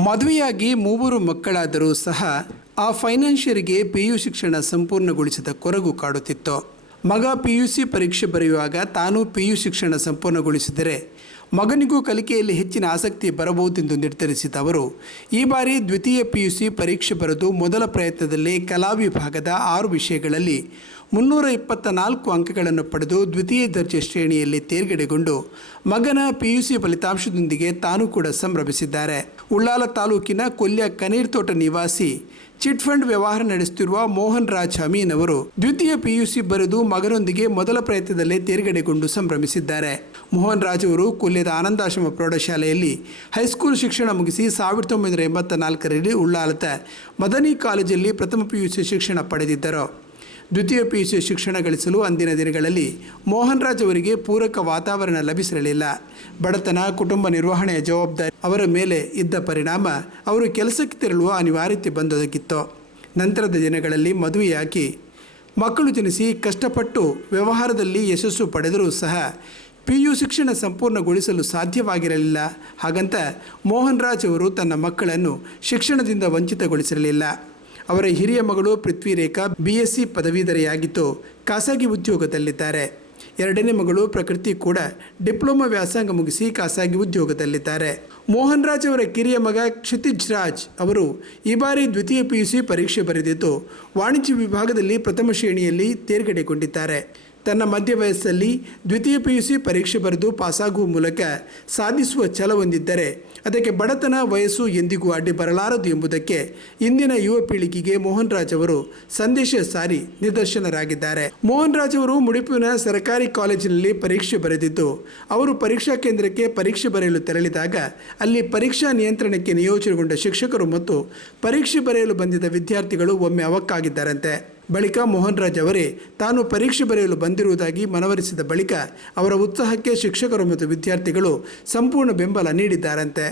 ಮದುವೆಯಾಗಿ 3 ಮಕ್ಕಳಾದರೂ ಸಹ ಆ ಫೈನಾನ್ಷಿಯರಿಗೆ PU ಶಿಕ್ಷಣ ಸಂಪೂರ್ಣಗೊಳಿಸಿದ ಕೊರಗು ಕಾಡುತ್ತಿತ್ತು. ಮಗ PUC ಪರೀಕ್ಷೆ ಬರೆಯುವಾಗ ತಾನು PU ಶಿಕ್ಷಣ ಸಂಪೂರ್ಣಗೊಳಿಸಿದರೆ ಮಗನಿಗೂ ಕಲಿಕೆಯಲ್ಲಿ ಹೆಚ್ಚಿನ ಆಸಕ್ತಿ ಬರಬಹುದೆಂದು ನಿರ್ಧರಿಸಿದ ಅವರು ಈ ಬಾರಿ ದ್ವಿತೀಯ PUC ಪರೀಕ್ಷೆ ಬರೆದು ಮೊದಲ ಪ್ರಯತ್ನದಲ್ಲೇ ಕಲಾ ವಿಭಾಗದ 6 ವಿಷಯಗಳಲ್ಲಿ 324 ಅಂಕಗಳನ್ನು ಪಡೆದು ದ್ವಿತೀಯ ದರ್ಜೆ ಶ್ರೇಣಿಯಲ್ಲಿ ತೇರ್ಗಡೆಗೊಂಡು ಮಗನ PUC ಫಲಿತಾಂಶದೊಂದಿಗೆ ತಾನು ಕೂಡ ಸಂಭ್ರಮಿಸಿದ್ದಾರೆ. ಉಳ್ಳಾಲ ತಾಲೂಕಿನ ಕೊಲ್ಯ ಕನೀರ್ತೋಟ ನಿವಾಸಿ ಚಿಟ್ ಫಂಡ್ ವ್ಯವಹಾರ ನಡೆಸುತ್ತಿರುವ ಮೋಹನ್ ರಾಜ್ ಅಮೀನ್ ಅವರು ದ್ವಿತೀಯ PUC ಬರೆದು ಮಗನೊಂದಿಗೆ ಮೊದಲ ಪ್ರಯತ್ನದಲ್ಲೇ ತೇರ್ಗಡೆಗೊಂಡು ಸಂಭ್ರಮಿಸಿದ್ದಾರೆ. ಮೋಹನ್ ರಾಜ್ ಅವರು ಕೊಲ್ಯದ ಆನಂದಾಶ್ರಮ ಪ್ರೌಢಶಾಲೆಯಲ್ಲಿ ಹೈಸ್ಕೂಲ್ ಶಿಕ್ಷಣ ಮುಗಿಸಿ 1984ರಲ್ಲಿ ಉಳ್ಳಾಲದ ಮದನಿ ಕಾಲೇಜಲ್ಲಿ ಪ್ರಥಮ PUC ಶಿಕ್ಷಣ ಪಡೆದಿದ್ದರು. ದ್ವಿತೀಯ PUC ಶಿಕ್ಷಣ ಗಳಿಸಲು ಅಂದಿನ ದಿನಗಳಲ್ಲಿ ಮೋಹನ್ ರಾಜ್ ಅವರಿಗೆ ಪೂರಕ ವಾತಾವರಣ ಲಭಿಸಿರಲಿಲ್ಲ. ಬಡತನ, ಕುಟುಂಬ ನಿರ್ವಹಣೆಯ ಜವಾಬ್ದಾರಿ ಅವರ ಮೇಲೆ ಇದ್ದ ಪರಿಣಾಮ ಅವರು ಕೆಲಸಕ್ಕೆ ತೆರಳುವ ಅನಿವಾರ್ಯತೆ ಬಂದೊದಗಿತ್ತು. ನಂತರದ ದಿನಗಳಲ್ಲಿ ಮದುವೆಯಾಗಿ ಮಕ್ಕಳು ಜನಿಸಿ ಕಷ್ಟಪಟ್ಟು ವ್ಯವಹಾರದಲ್ಲಿ ಯಶಸ್ಸು ಪಡೆದರೂ ಸಹ PU ಶಿಕ್ಷಣ ಸಂಪೂರ್ಣಗೊಳಿಸಲು ಸಾಧ್ಯವಾಗಿರಲಿಲ್ಲ. ಹಾಗಂತ ಮೋಹನ್ ರಾಜ್ ಅವರು ತನ್ನ ಮಕ್ಕಳನ್ನು ಶಿಕ್ಷಣದಿಂದ ವಂಚಿತಗೊಳಿಸಿರಲಿಲ್ಲ. ಅವರ ಹಿರಿಯ ಮಗಳು ಪೃಥ್ವಿ ರೇಖಾ BSc ಪದವೀಧರೆಯಾಗಿದ್ದು ಖಾಸಗಿ ಉದ್ಯೋಗದಲ್ಲಿದ್ದಾರೆ. ಎರಡನೇ ಮಗಳು ಪ್ರಕೃತಿ ಕೂಡ ಡಿಪ್ಲೊಮಾ ವ್ಯಾಸಂಗ ಮುಗಿಸಿ ಖಾಸಗಿ ಉದ್ಯೋಗದಲ್ಲಿದ್ದಾರೆ. ಮೋಹನ್ ರಾಜ್ ಅವರ ಕಿರಿಯ ಮಗ ಕ್ಷಿತಿಜ್ ರಾಜ್ ಅವರು ಈ ಬಾರಿ ದ್ವಿತೀಯ PUC ಪರೀಕ್ಷೆ ಬರೆದಿದ್ದು ವಾಣಿಜ್ಯ ವಿಭಾಗದಲ್ಲಿ ಪ್ರಥಮ ಶ್ರೇಣಿಯಲ್ಲಿ ತೇರ್ಗಡೆಗೊಂಡಿದ್ದಾರೆ. ತನ್ನ ಮಧ್ಯ ವಯಸ್ಸಲ್ಲಿ ದ್ವಿತೀಯ PUC ಪರೀಕ್ಷೆ ಬರೆದು ಪಾಸಾಗುವ ಮೂಲಕ ಸಾಧಿಸುವ ಛಲ ಹೊಂದಿದ್ದರೆ ಅದಕ್ಕೆ ಬಡತನ, ವಯಸ್ಸು ಎಂದಿಗೂ ಅಡ್ಡಿ ಬರಲಾರದು ಎಂಬುದಕ್ಕೆ ಇಂದಿನ ಯುವ ಪೀಳಿಗೆಗೆ ಮೋಹನ್ ರಾಜ್ ಅವರು ಸಂದೇಶ ಸಾರಿ ನಿದರ್ಶನರಾಗಿದ್ದಾರೆ. ಮೋಹನ್ ರಾಜ್ ಅವರು ಮುಡಿಪಿನ ಸರ್ಕಾರಿ ಕಾಲೇಜಿನಲ್ಲಿ ಪರೀಕ್ಷೆ ಬರೆದಿದ್ದು ಅವರು ಪರೀಕ್ಷಾ ಕೇಂದ್ರಕ್ಕೆ ಪರೀಕ್ಷೆ ಬರೆಯಲು ತೆರಳಿದಾಗ ಅಲ್ಲಿ ಪರೀಕ್ಷಾ ನಿಯಂತ್ರಣಕ್ಕೆ ನಿಯೋಜನೆಗೊಂಡ ಶಿಕ್ಷಕರು ಮತ್ತು ಪರೀಕ್ಷೆ ಬರೆಯಲು ಬಂದಿದ್ದ ವಿದ್ಯಾರ್ಥಿಗಳು ಒಮ್ಮೆ ಅವಕ್ಕಾಗಿದ್ದಾರಂತೆ. ಬಳಿಕ ಮೋಹನ್ ರಾಜ್ ಅವರೇ ತಾನು ಪರೀಕ್ಷೆ ಬರೆಯಲು ಬಂದಿರುವುದಾಗಿ ಮನವರಿಸಿದ ಬಳಿಕ ಅವರ ಉತ್ಸಾಹಕ್ಕೆ ಶಿಕ್ಷಕರು ಮತ್ತು ವಿದ್ಯಾರ್ಥಿಗಳು ಸಂಪೂರ್ಣ ಬೆಂಬಲ ನೀಡಿದ್ದಾರಂತೆ.